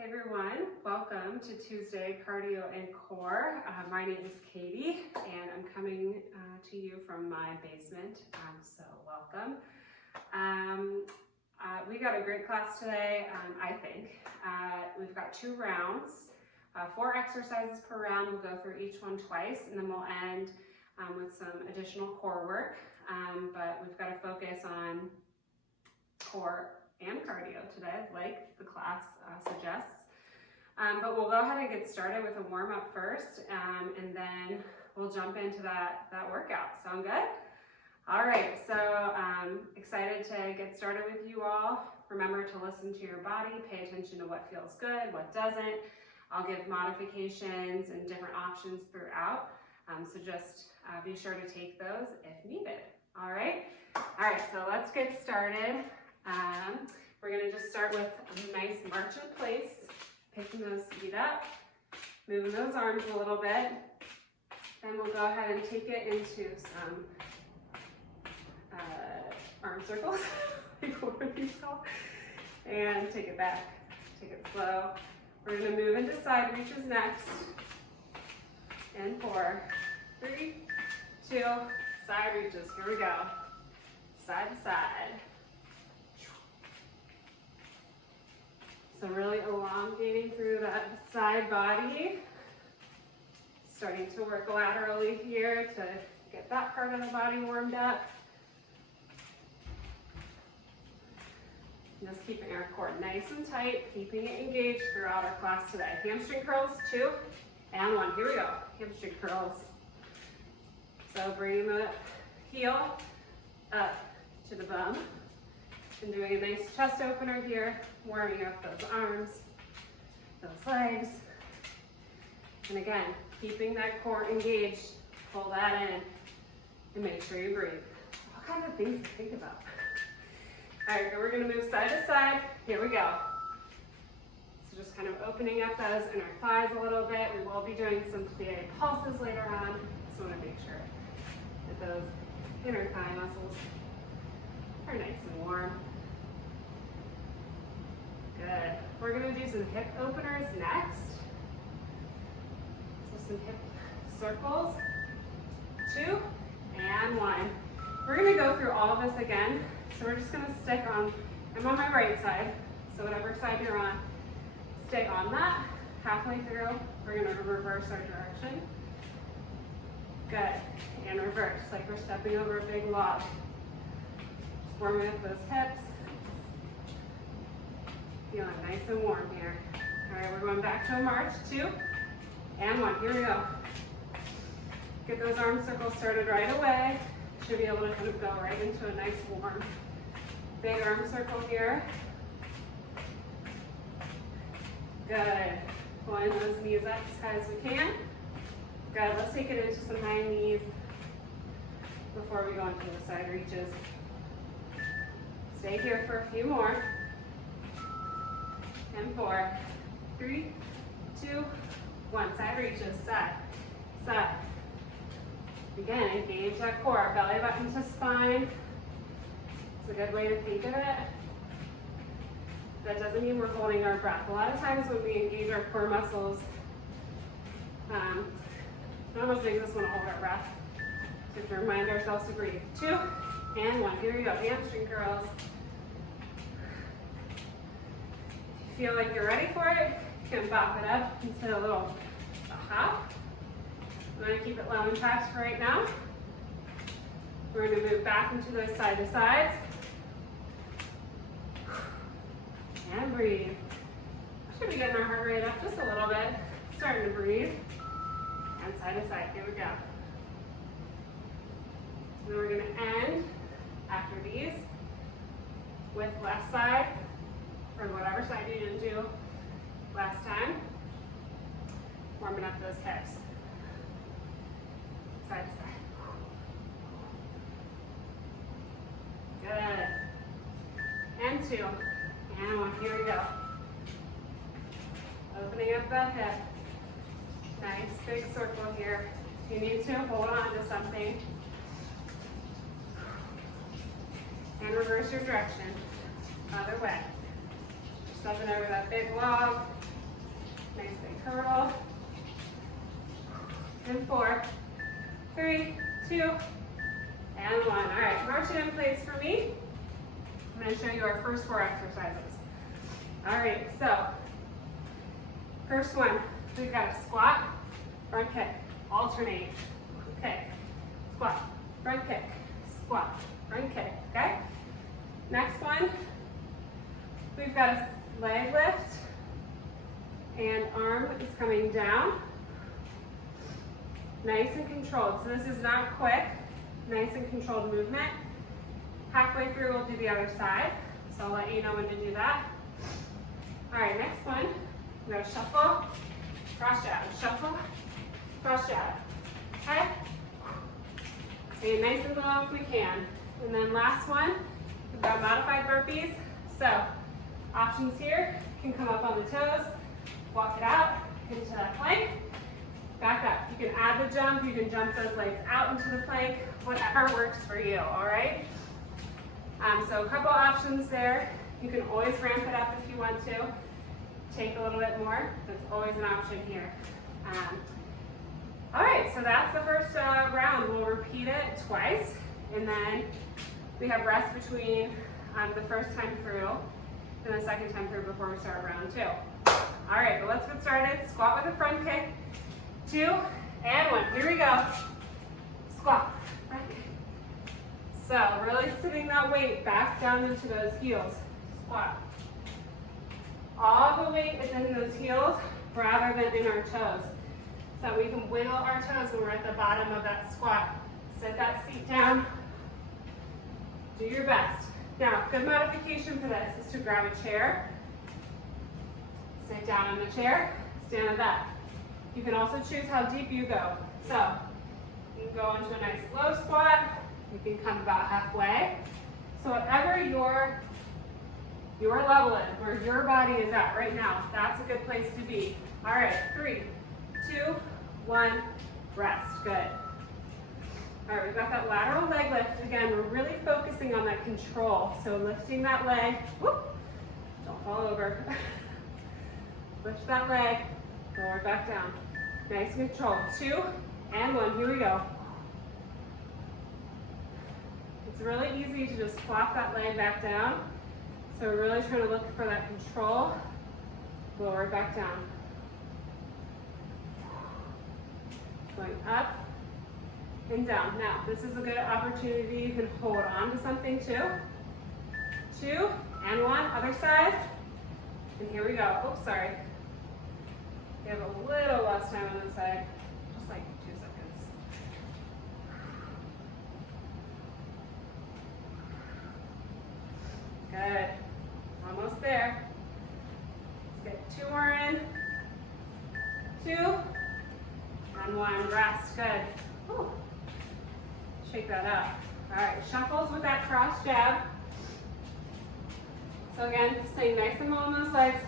Hey everyone, welcome to Tuesday Cardio and Core. My name is Katie and I'm coming to you from my basement, so welcome. We got a great class today, I think. We've got 2 rounds, 4 exercises per round. We'll go through each one twice and then we'll end with some additional core work, but we've got to focus on core and cardio today, like the class suggests. But we'll go ahead and get started with a warm-up first, and then we'll jump into that workout. Sound good? All right, so excited to get started with you all. Remember to listen to your body, pay attention to what feels good, what doesn't. I'll give modifications and different options throughout, so just be sure to take those if needed. All right, so let's get started. We're gonna just start with a nice march in place, picking those feet up, moving those arms a little bit. Then we'll go ahead and take it into some arm circles, what are these called? And take it back, take it slow. We're gonna move into side reaches next. And 4, 3, 2, side reaches, here we go. Side to side. So really elongating through that side body. Starting to work laterally here to get that part of the body warmed up. Just keeping our core nice and tight, keeping it engaged throughout our class today. Hamstring curls, 2 and 1. Here we go, hamstring curls. So bringing the heel up to the bum. And doing a nice chest opener here, warming up those arms, those legs. And again, keeping that core engaged, pull that in, and make sure you breathe. All kinds of things to think about. All right, we're gonna move side to side. Here we go. So just kind of opening up those inner thighs a little bit. We will be doing some plie pulses later on. So I wanna make sure that those inner thigh muscles are nice and warm. Good. We're going to do some hip openers next. So some hip circles. 2 and 1. We're going to go through all of this again. So we're just going to stick on, I'm on my right side, so whatever side you're on, stay on that. Halfway through, we're going to reverse our direction. Good. And reverse, like we're stepping over a big log. Warming up those hips. Feeling nice and warm here. All right, we're going back to a march. 2 and 1. Here we go. Get those arm circles started right away. Should be able to kind of go right into a nice warm big arm circle here. Good. Pulling those knees up as high as we can. Good. Let's take it into some high knees before we go into the side reaches. Stay here for a few more. And 4, 3, 2, 1. Side reaches, side, side. Again, engage that core, belly button to spine. It's a good way to think of it. That doesn't mean we're holding our breath. A lot of times when we engage our core muscles, it almost makes us want to hold our breath. So to remind ourselves to breathe. 2 and 1. Here we go, hamstring curls. Feel like you're ready for it, you can bop it up into a little hop. I'm going to keep it low and fast for right now. We're going to move back into those side to sides. And breathe. Should be getting our heart rate up just a little bit. Starting to breathe. And side to side. Here we go. Then we're going to end after these with left side, or whatever side you didn't do last time. Warming up those hips. Side to side. Good. And 2. And 1. Here we go. Opening up that hip. Nice big circle here. If you need to, hold on to something. And reverse your direction. Other way. Stepping over that big log. Nice big curl. And 4, 3, 2, and 1. All right, march it in place for me. I'm going to show you our first 4 exercises. All right, so first one, we've got a squat, front kick, alternate. Okay, squat, front kick, squat, front kick, okay? Next one, we've got a leg lift, and arm is coming down. Nice and controlled. So this is not quick, nice and controlled movement. Halfway through, we'll do the other side. So I'll let you know when to do that. All right, next one, we're gonna shuffle, cross jab, shuffle, cross jab, okay? Stay nice and low if we can. And then last one, we've got modified burpees. So options here, you can come up on the toes, walk it out into that plank, back up. You can add the jump, you can jump those legs out into the plank, whatever works for you, all right? So a couple options there. You can always ramp it up if you want to. Take a little bit more, that's always an option here. All right, so that's the first round. We'll repeat it twice, and then we have rest between the first time through and the second time through before we start round 2. All right, but let's get started. Squat with a front kick. 2 and 1. Here we go. Squat. Front kick. So really sitting that weight back down into those heels. Squat. All the weight is in those heels rather than in our toes. So we can wiggle our toes when we're at the bottom of that squat. Sit that seat down. Do your best. Now, good modification for this is to grab a chair, sit down in the chair, stand at that. You can also choose how deep you go. So you can go into a nice low squat. You can come about halfway. So whatever your level is, where your body is at right now, that's a good place to be. All right, 3, 2, 1, rest. Good. All right, we've got that lateral leg lift. Again, we're really focusing on that control. So lifting that leg, whoop, don't fall over. Lift that leg, lower back down. Nice and controlled. 2 and 1, here we go. It's really easy to just flop that leg back down. So we're really trying to look for that control. Lower back down. Going up and down. Now, this is a good opportunity. You can hold on to something too. 2 and 1, other side. And here we go. Oops, sorry. We have a little less time on this side. Just like 2 seconds. Good. Almost there. Let's get 2 more in. 2 and 1. Rest. Good. Whew. Shake that up. All right, shuffles with that cross jab. So again, staying nice and low on those legs.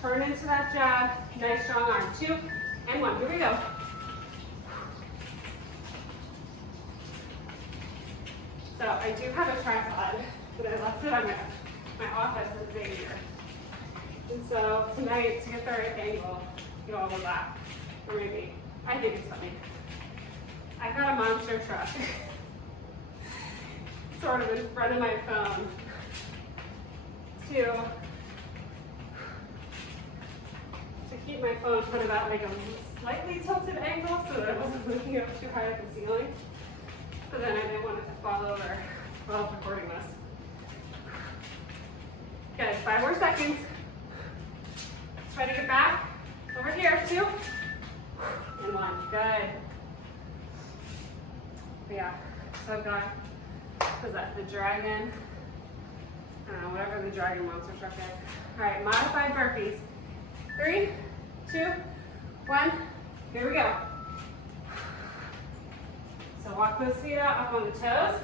Turn into that jab. Nice strong arm. 2 and 1. Here we go. So I do have a tripod, but I left it on my office at Xavier. And so tonight, to get the right angle, you all will laugh. Or maybe, I think it's funny. I've got a monster truck sort of in front of my phone to keep my phone put about like a slightly tilted angle so that I wasn't looking up too high at the ceiling. But then I didn't want it to fall over while I was recording this. Good, 5 more seconds. Let's try to get back. Over here, 2 and 1. Good. But yeah, so I've got, what is that, the dragon? I don't know, whatever the dragon monster truck is. All right, modified burpees. 3, 2, 1, here we go. So walk those feet out up on the toes.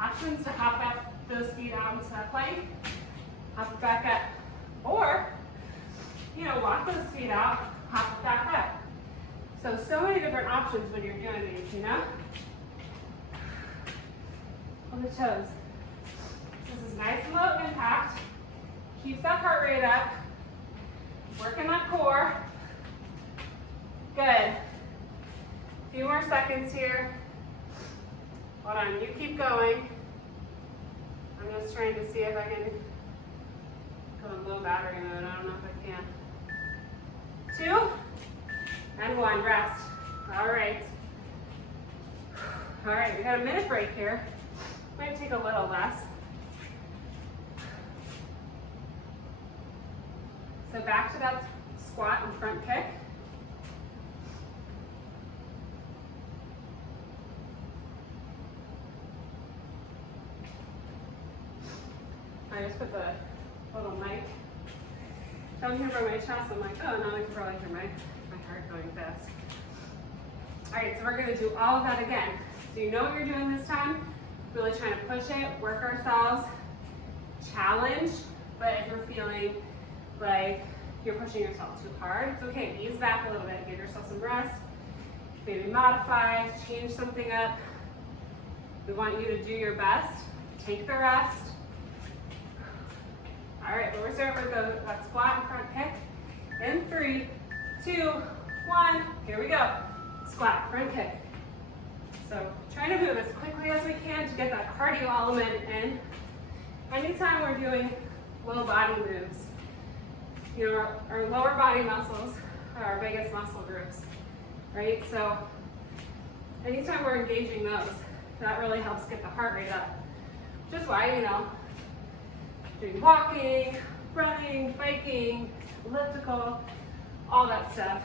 Options to hop up those feet out into that plank. Hop it back up. Or, walk those feet out, hop it back up. So many different options when you're doing these, On the toes. This is nice and low impact. Keeps that heart rate up. Working that core. Good. A few more seconds here. Hold on, you keep going. I'm just trying to see if I can go in low battery mode. I don't know if I can. 2 and 1, rest. All right. All right, we got a minute break here. Might take a little less. So back to that squat and front kick. I just put the little mic down here by my chest. I'm like, oh, now I can probably hear my heart going fast. All right, so we're gonna do all of that again. So you know what you're doing this time. Really trying to push it, work ourselves, challenge. But if you're feeling like you're pushing yourself too hard, it's okay. Ease back a little bit, give yourself some rest. Maybe modify, change something up. We want you to do your best. Take the rest. All right, but we're starting with that squat and front kick. In 3, 2, 1. Here we go. Squat, front kick. So trying to move as quickly as we can to get that cardio element in. Anytime we're doing low body moves, you know, our lower body muscles are our biggest muscle groups, right? So anytime we're engaging those, that really helps get the heart rate up. Which is why, you know, doing walking, running, biking, elliptical, all that stuff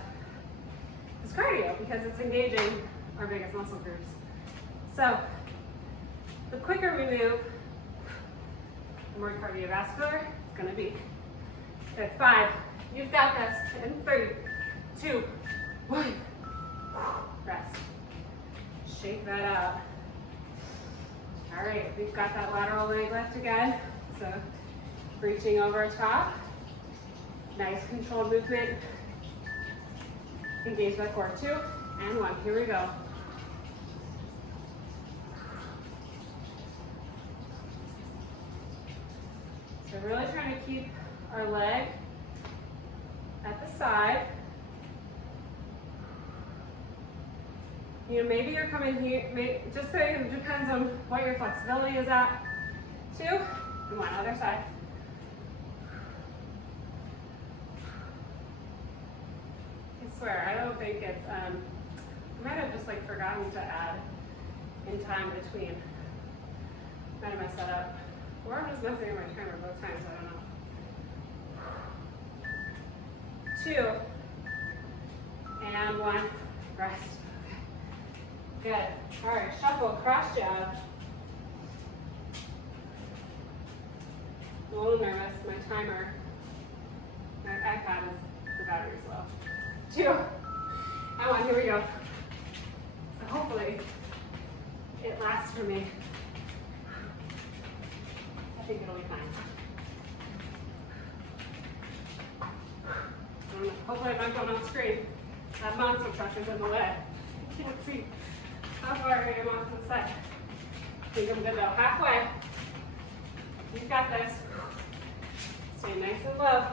is cardio because it's engaging our biggest muscle groups. So the quicker we move, the more cardiovascular it's gonna be. Good, 5, you've got this. In 3, 2, 1, rest. Shake that out. All right, we've got that lateral leg lift again. So reaching over top, nice controlled movement. Engage that core. 2 and 1, here we go. So really trying to keep our leg at the side. You know, maybe you're coming here, just saying it depends on what your flexibility is at. 2 and 1, other side. I swear, I don't think it's, I might have just like forgotten to add in time between. Might have messed that up. Or I'm just messing with my timer both times, I don't know. 2 and 1, rest. Good. All right, shuffle, cross jab. I'm a little nervous, my timer, my iPad is, the battery's low. 2 and 1, here we go. So hopefully it lasts for me. I think it'll be fine. Hopefully I'm not going on screen. That monster truck is in the way. I can't see how far I am off to the side. I think I'm good though. Halfway. You've got this. Stay nice and low.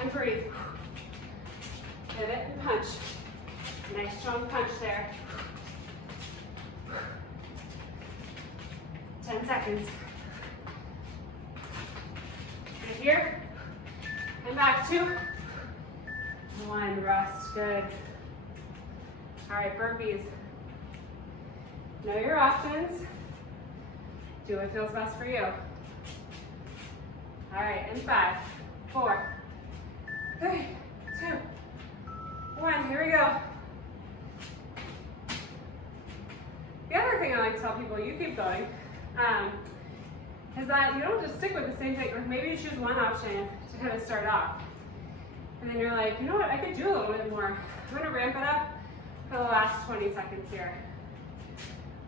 And breathe. Pivot and punch. Nice strong punch there. 10 seconds. Right here. And back. 2 1, rest. Good. All right, burpees. Know your options. Do what feels best for you. All right, in 5, 4, 3, 2, 1. Here we go. The other thing I like to tell people, you keep going, is that you don't just stick with the same thing, or maybe you choose one option to kind of start off. And then you're like, you know what, I could do a little bit more. I'm gonna ramp it up for the last 20 seconds here.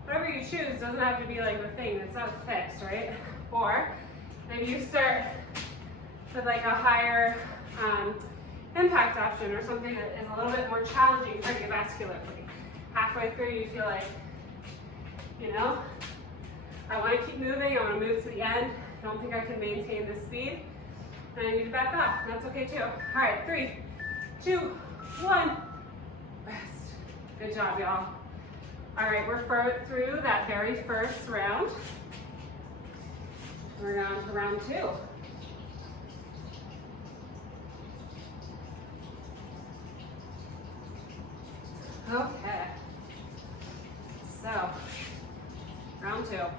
Whatever you choose doesn't have to be like the thing that's not fixed, right? Or maybe you start with like a higher impact option or something that is a little bit more challenging cardiovascularly. Halfway through you feel like, you know, I want to keep moving, I want to move to the end. I don't think I can maintain this speed. And I need to back off. That's okay too. All right, 3, 2, 1. Rest. Good job, y'all. All right, we're through that very first round. We're on to round 2. Okay. So, round 2. All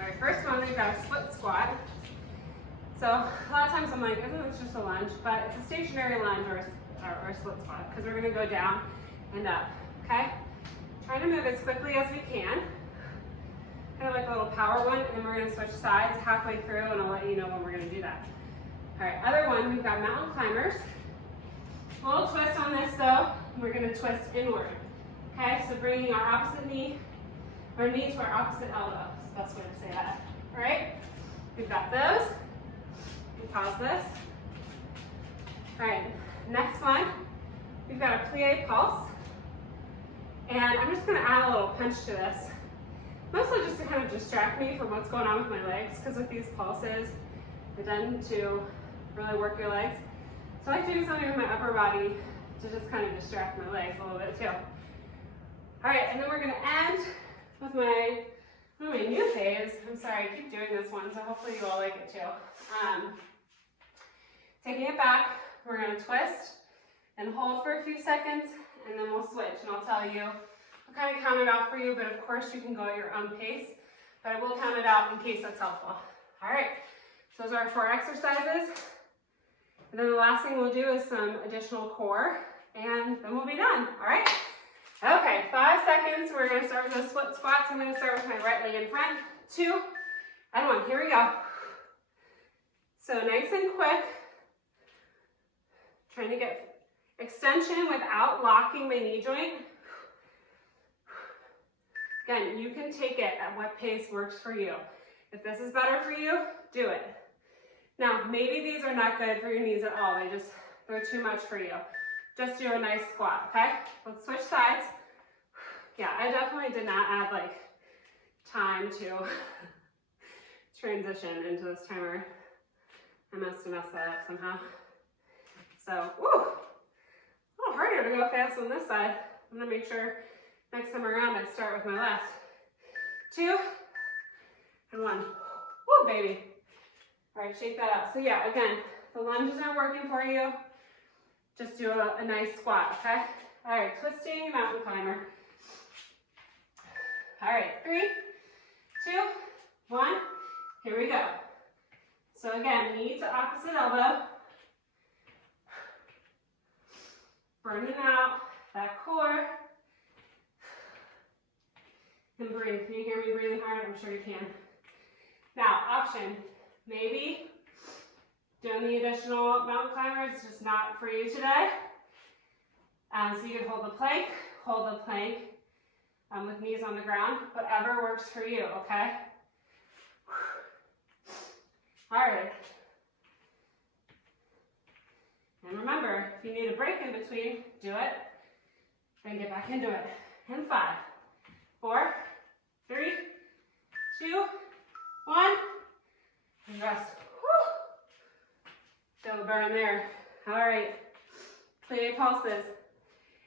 right, first one, we've got a split squat. So, a lot of times I'm like, oh, it's just a lunge, but it's a stationary lunge or a split squat because we're gonna go down and up, okay? Try to move as quickly as we can. Kind of like a little power one, and then we're gonna switch sides halfway through, and I'll let you know when we're gonna do that. All right, other one, we've got mountain climbers. A little twist on this though, we're gonna twist inward. Okay, so bringing our opposite knee, our knee to our opposite elbow. That's the best way to say that. All right, we've got those. We pause this. All right, next one, we've got a plie pulse. And I'm just gonna add a little punch to this. Mostly just to kind of distract me from what's going on with my legs, because with these pulses, they tend to really work your legs. So I like doing something with my upper body to just kind of distract my legs a little bit too. All right, and then we're gonna end with my new phase. I'm sorry, I keep doing this one, so hopefully you all like it too. Taking it back, we're gonna twist and hold for a few seconds, and then we'll switch, and I'll tell you, I'll kind of count it out for you, but of course you can go at your own pace, but I will count it out in case that's helpful. All right, so those are our 4 exercises. And then the last thing we'll do is some additional core, and then we'll be done, all right? Okay, 5 seconds. We're gonna start with those split squats. I'm gonna start with my right leg in front. 2 and 1, here we go. So nice and quick. Trying to get extension without locking my knee joint. Again, you can take it at what pace works for you. If this is better for you, do it. Now, maybe these are not good for your knees at all. They're too much for you. Just do a nice squat, okay? Let's switch sides. Yeah, I definitely did not add like time to transition into this timer. I must have messed that up somehow. So, woo, a little harder to go fast on this side. I'm gonna make sure next time around I start with my left. 2 and 1. Woo, baby. All right, shake that out. So yeah, again, the lunges aren't working for you. Just do a nice squat, okay? All right, twisting mountain climber. All right, 3, 2, 1, here we go. So again, knee to opposite elbow. Burning out that core. And breathe. Can you hear me breathing hard? I'm sure you can. Now, option. Maybe doing the additional mountain climber is just not for you today. So you can hold the plank with knees on the ground, whatever works for you, okay? All right. And remember, if you need a break in between, do it, then get back into it. And 5, 4, 3, 2, 1. And rest. Woo. Feel the burn there. All right. Plie pulses.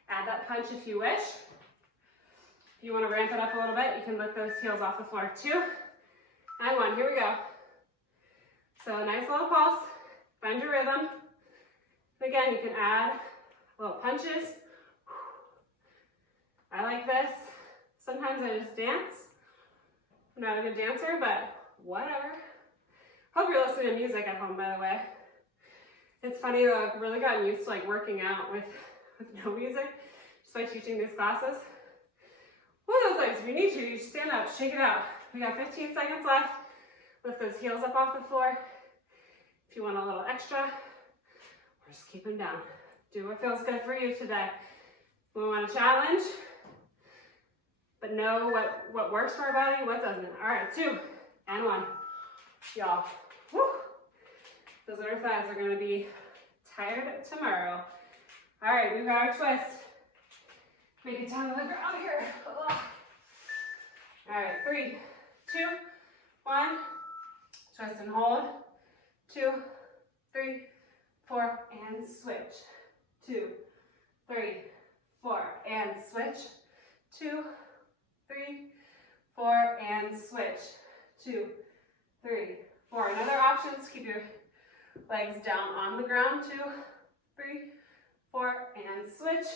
Add that punch if you wish. If you want to ramp it up a little bit, you can lift those heels off the floor. 2 and 1. Here we go. So a nice little pulse. Find your rhythm. And again, you can add little punches. I like this. Sometimes I just dance. I'm not a good dancer, but whatever. Hope you're listening to music at home, by the way. It's funny though, I've really gotten used to like working out with no music, just by teaching these classes. One of those things, if you need to, you just stand up, shake it out. We got 15 seconds left. Lift those heels up off the floor. If you want a little extra, or just keep them down. Do what feels good for you today. We want a challenge, but know what works for our body, what doesn't. All right, 2 and 1. Y'all, woo. Those other thighs are gonna be tired tomorrow. All right, we've got our twist. Make it down to the ground here. Ugh. All right, 3, 2, 1. Twist and hold. 2, 3, 4, and switch. 2, 3, 4, and switch. 2, 3, 4, and switch. 2, 3, 4. And other options, keep your legs down on the ground. 2, 3, 4, and switch.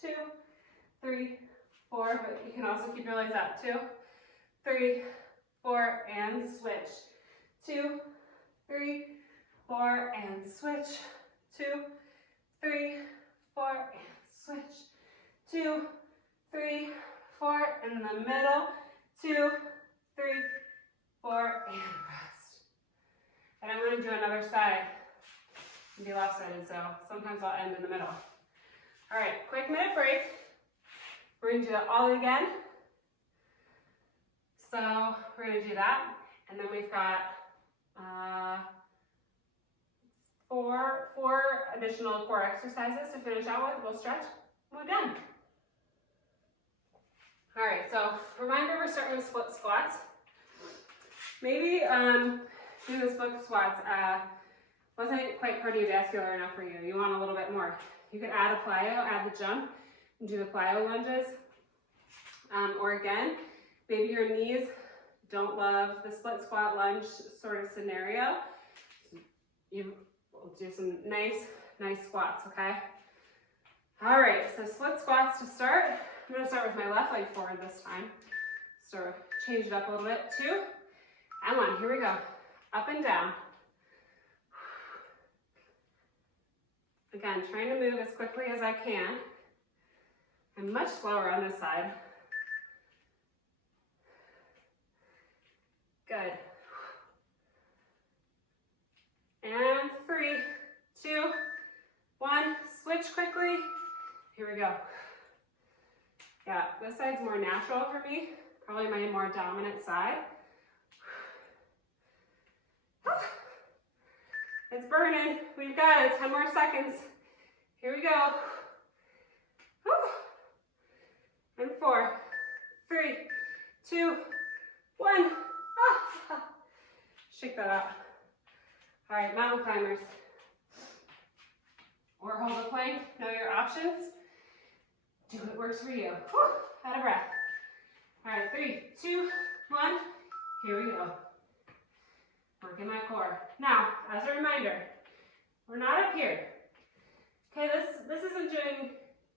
2, 3, 4, but you can also keep your legs up. 2, 3, 4, and switch. 2, 3, 4, and switch. 2, 3, 4, and switch. 2, 3, 4, in the middle. 2, 3, 4, and rest. And I'm going to do another side and be left-sided, so sometimes I'll end in the middle. All right, quick minute break. We're going to do it all again. So we're going to do that, and then we've got four additional core exercises to finish out with. We'll stretch, and we're done. All right, so reminder, we're starting with split squats. Maybe doing the split squats wasn't quite cardiovascular enough for you. You want a little bit more. You could add a plyo, add the jump, and do the plyo lunges. Or again, maybe your knees don't love the split squat lunge sort of scenario. You will do some nice squats, okay? All right, so split squats to start. I'm gonna start with my left leg forward this time. Sort of change it up a little bit. 2 and 1, here we go. Up and down. Again, trying to move as quickly as I can. I'm much slower on this side. Good. And 3, 2, 1, switch quickly. Here we go. Yeah, this side's more natural for me, probably my more dominant side. It's burning. We've got it. 10 more seconds. Here we go. And 4, 3, 2, 1. Shake that out. All right, mountain climbers. Or hold a plank. Know your options. Do what works for you. Out of breath. All right, 3, 2, 1. Here we go. Working my core. Now, as a reminder, we're not up here. Okay, this isn't doing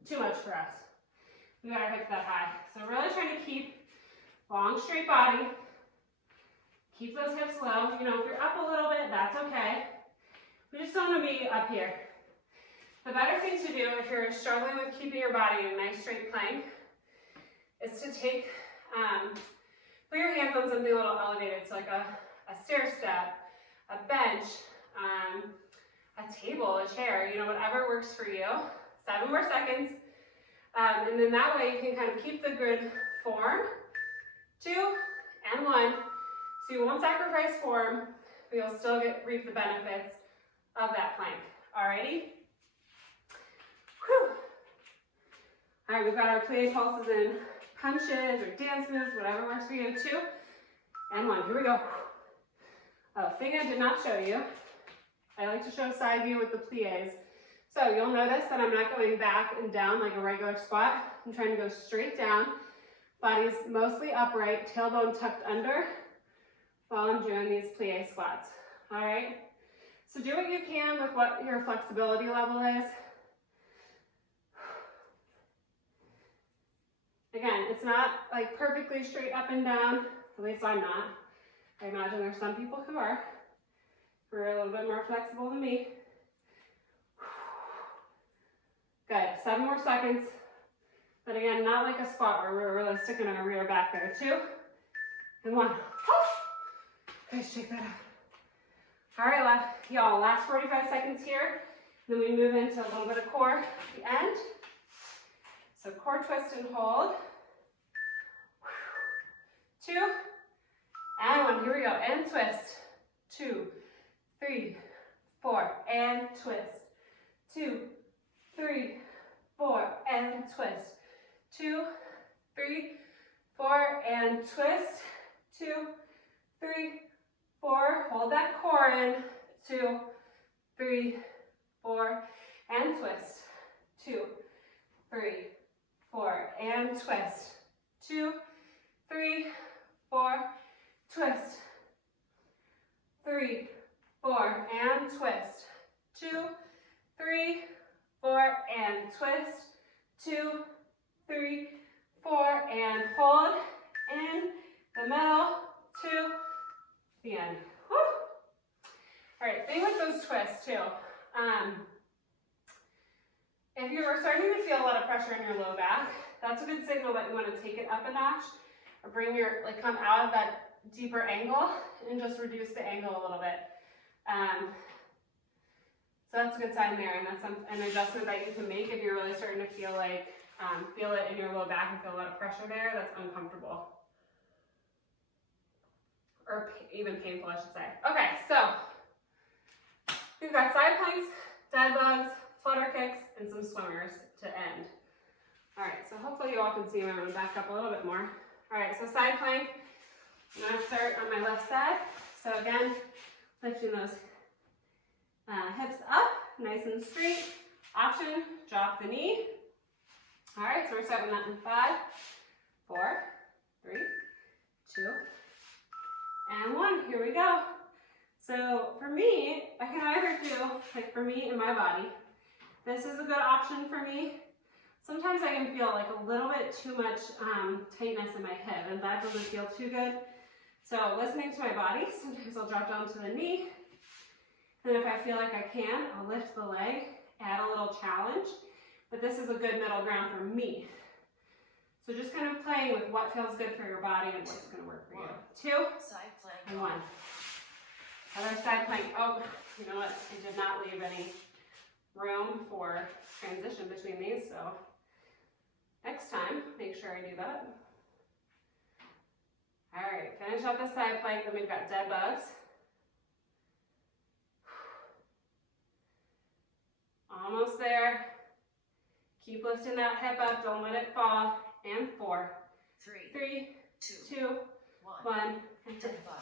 too much for us. We got our hips that high. So really trying to keep long, straight body. Keep those hips low. You know, if you're up a little bit, that's okay. We just don't want to be up here. The better thing to do if you're struggling with keeping your body in a nice straight plank is to take, put your hands on something a little elevated, so like a stair step, a bench, a table, a chair, you know, whatever works for you. 7 more seconds. And then that way you can kind of keep the good form. 2 and 1. So you won't sacrifice form, but you'll still reap the benefits of that plank. Alrighty? Whew. All right, we've got our plie pulses in punches or dance moves, whatever works for you. 2 and 1. Here we go. Oh, thing I did not show you. I like to show side view with the plies. So you'll notice that I'm not going back and down like a regular squat. I'm trying to go straight down. Body's mostly upright, tailbone tucked under while I'm doing these plie squats. All right? So do what you can with what your flexibility level is. Again, it's not like perfectly straight up and down, at least I'm not. I imagine there's some people who are a little bit more flexible than me. Good, 7 more seconds. But again, not like a squat where we're really sticking our rear back there. 2 and 1. Okay, shake that out. All right, y'all, last 45 seconds here. Then we move into a little bit of core at the end. So core twist and hold. 2 and 1. Here we go. And twist. 2, 3, 4, and twist. 2, 3, 4, and twist. 2, 3, 4, and twist. 2, 3, 4. Hold that core in. 2, 3, 4, and twist. 2, 3, 4, and twist. 2, 3, 4, twist. 3, 4, and twist. 2, 3, 4, and twist. 2, 3, 4, and hold in the middle to the end. Woo. All right, thing with those twists too. If you're starting to feel a lot of pressure in your low back, that's a good signal that you want to take it up a notch, or bring your, come out of that deeper angle and just reduce the angle a little bit. So that's a good sign there, and that's an adjustment that you can make if you're really starting to feel like, feel it in your low back and feel a lot of pressure there. That's uncomfortable. Or even painful, I should say. Okay, so we've got side planks, dead bugs, flutter kicks, and some swimmers to end. All right, so hopefully you all can see me. I'm gonna back up a little bit more. All right, so side plank, I'm gonna start on my left side. So again, lifting those hips up, nice and straight. Option, drop the knee. All right, so we're starting that in 5, 4, 3, 2, and 1. Here we go. So for me, I can either do, for me and my body, this is a good option for me. Sometimes I can feel like a little bit too much tightness in my hip, and that doesn't feel too good. So listening to my body, sometimes I'll drop down to the knee. And if I feel like I can, I'll lift the leg, add a little challenge. But this is a good middle ground for me. So just kind of playing with what feels good for your body and what's going to work for you. 2, side plank, and 1. Other side plank. Oh, you know what? I did not leave any room for transition between these, so next time, make sure I do that. All right, finish up the side plank, then we've got dead bugs. Almost there. Keep lifting that hip up, don't let it fall. And 4, 3, 2, 1. And dead bugs.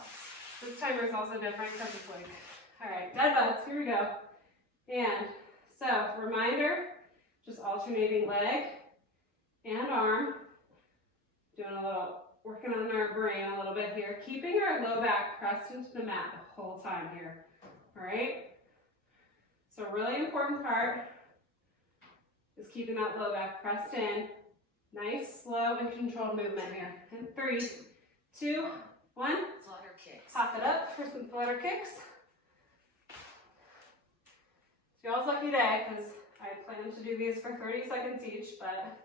This timer is also different because it's like, all right, dead bugs, here we go. And so, reminder, just alternating leg and arm. Doing a little, working on our brain a little bit here. Keeping our low back pressed into the mat the whole time here, all right? So a really important part is keeping that low back pressed in. Nice, slow, and controlled movement here. And 3, 2, 1. Flutter kicks. Pop it up for some flutter kicks. It's y'all's lucky day, because I planned to do these for 30 seconds each, but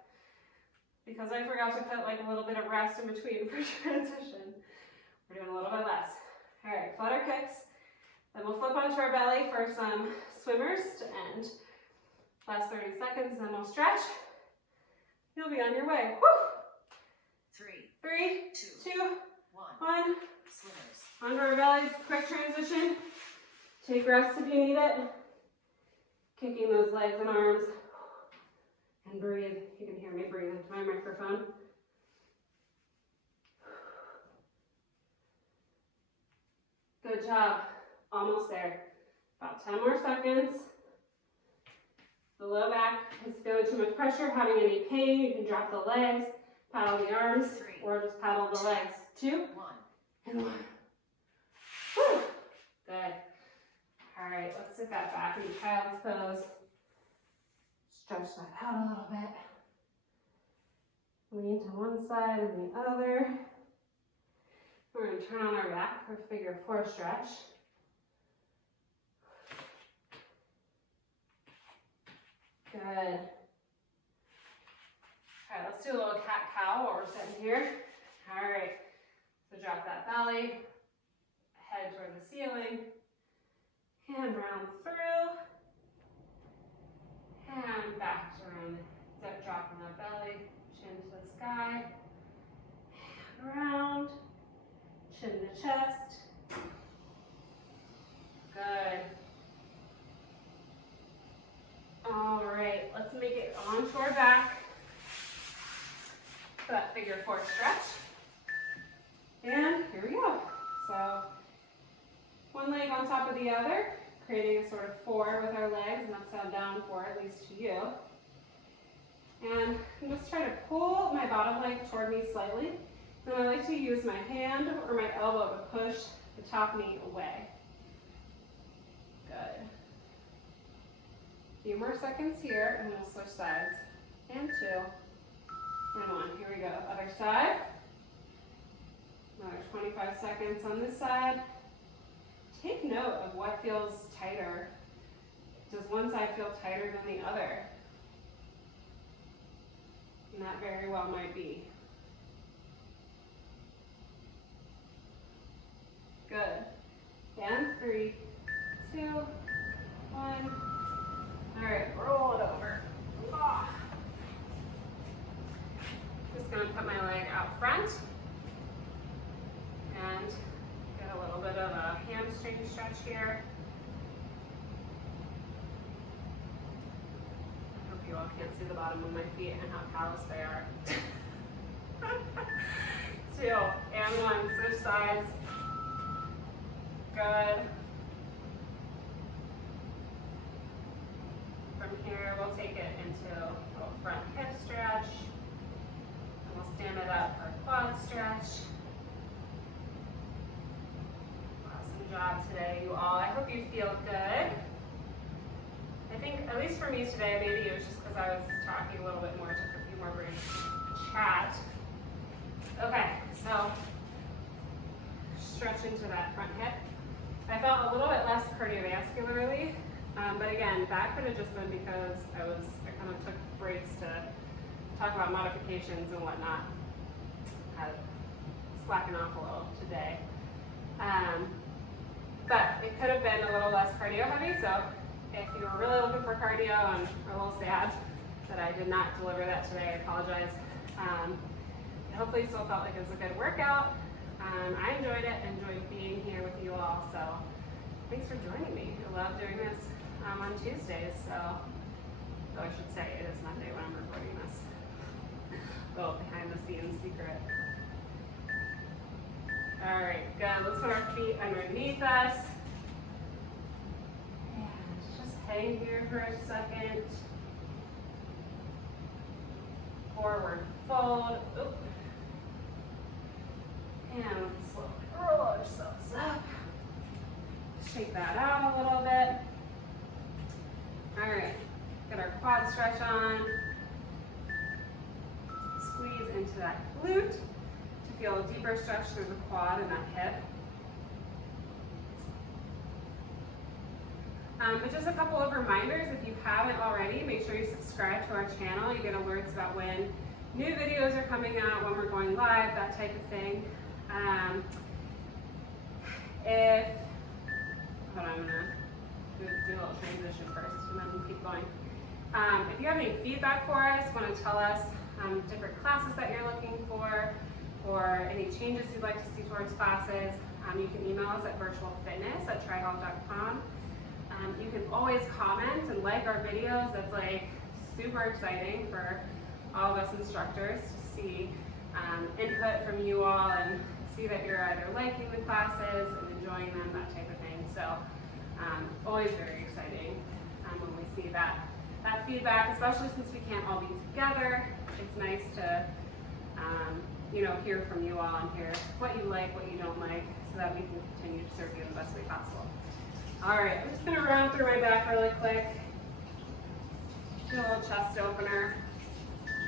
because I forgot to put like a little bit of rest in between for transition, we're doing a little bit less. All right, flutter kicks. Then we'll flip onto our belly for some swimmers to end. Last 30 seconds, then we'll stretch. You'll be on your way. Woo! 3, 2, 1. Swimmers. Onto our bellies, quick transition. Take rest if you need it. Kicking those legs and arms. And breathe. You can hear me breathe into my microphone. Good job. Almost there. About 10 more seconds. The low back is feeling too much pressure, having any pain, you can drop the legs, paddle the arms, or just paddle the legs. 2, 1, and 1. Whew. Good. All right, let's sit that back in child's pose. Stretch that out a little bit. Lean to one side and the other. We're going to turn on our back for figure 4 stretch. Good. All right, let's do a little cat-cow while we're sitting here. All right, so drop that belly, head toward the ceiling, hand round through, and back around, dropping that belly, chin to the sky, hand around, chin to chest. Good. All right, let's make it onto our back for that figure 4 stretch. And here we go. So one leg on top of the other, creating a sort of 4 with our legs, and that's how down 4, at least to you. And I'm just trying to pull my bottom leg toward me slightly. And I like to use my hand or my elbow to push the top knee away. Good. A few more seconds here, and we'll switch sides. And 2, and 1. Here we go. Other side. Another 25 seconds on this side. Take note of what feels tighter. Does one side feel tighter than the other? And that very well might be. Good. And 3, 2, 1. All right, roll it over. Ah. Just gonna put my leg out front and get a little bit of a hamstring stretch here. I hope you all can't see the bottom of my feet and how callous they are. 2, and 1, switch sides. Good. From here, we'll take it into a little front hip stretch. And we'll stand it up for a quad stretch. Awesome job today, you all. I hope you feel good. I think, at least for me today, maybe it was just because I was talking a little bit more, took a few more breaks to chat. Okay, so stretch into that front hip. I felt a little bit less cardiovascularly, but again, that could have just been because I kind of took breaks to talk about modifications and whatnot. Slacking off a little today. But it could have been a little less cardio heavy, so if you were really looking for cardio and are a little sad that I did not deliver that today, I apologize. Hopefully you still felt like it was a good workout. I enjoyed it, enjoyed being here with you all, so thanks for joining me. I love doing this on Tuesdays, so I should say it is Monday when I'm recording this. Little behind the scenes secret. All right, good. Let's put our feet underneath us. And just hang here for a second. Forward fold. Oop. And slowly roll ourselves up. Shake that out a little bit. All right, get our quad stretch on. Squeeze into that glute to feel a deeper stretch through the quad and that hip. But just a couple of reminders, if you haven't already, make sure you subscribe to our channel. You get alerts about when new videos are coming out, when we're going live, that type of thing. Hold on, I'm gonna do a little transition first and then keep going. If you have any feedback for us, want to tell us different classes that you're looking for, or any changes you'd like to see towards classes, you can email us at virtualfitness@trihealth.com. You can always comment and like our videos. That's like super exciting for all of us instructors to see input from you all and see that you're either liking the classes and enjoying them, that type of thing. So always very exciting when we see that feedback, especially since we can't all be together. It's nice to hear from you all and hear what you like, what you don't like, so that we can continue to serve you in the best way possible. All right, I'm just gonna run through my back really quick. Do a little chest opener.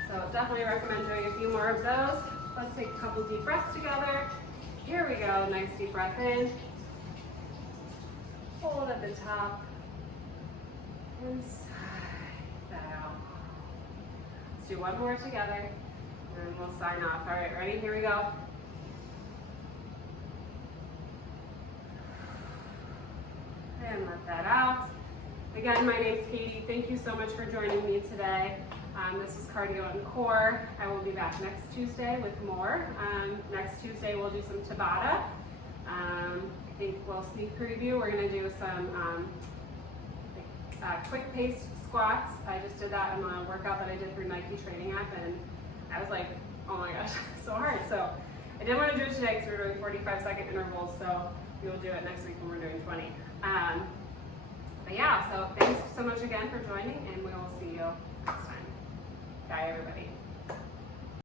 So definitely recommend doing a few more of those. Let's take a couple deep breaths together. Here we go, nice deep breath in. Hold at the top. And sigh that out. Let's do one more together, and we'll sign off. All right, ready? Here we go. And let that out. Again, my name's Katie. Thank you so much for joining me today. This is Cardio and Core. I will be back next Tuesday with more. Next Tuesday we'll do some Tabata. I think we'll sneak preview. We're going to do some quick paced squats. I just did that in a workout that I did through Nike Training app, and I was like, oh my gosh, so hard. So I didn't want to do it today because we're doing 45-second intervals, so we will do it next week when we're doing 20. yeah, so thanks so much again for joining, and we will see you next time. Bye, everybody.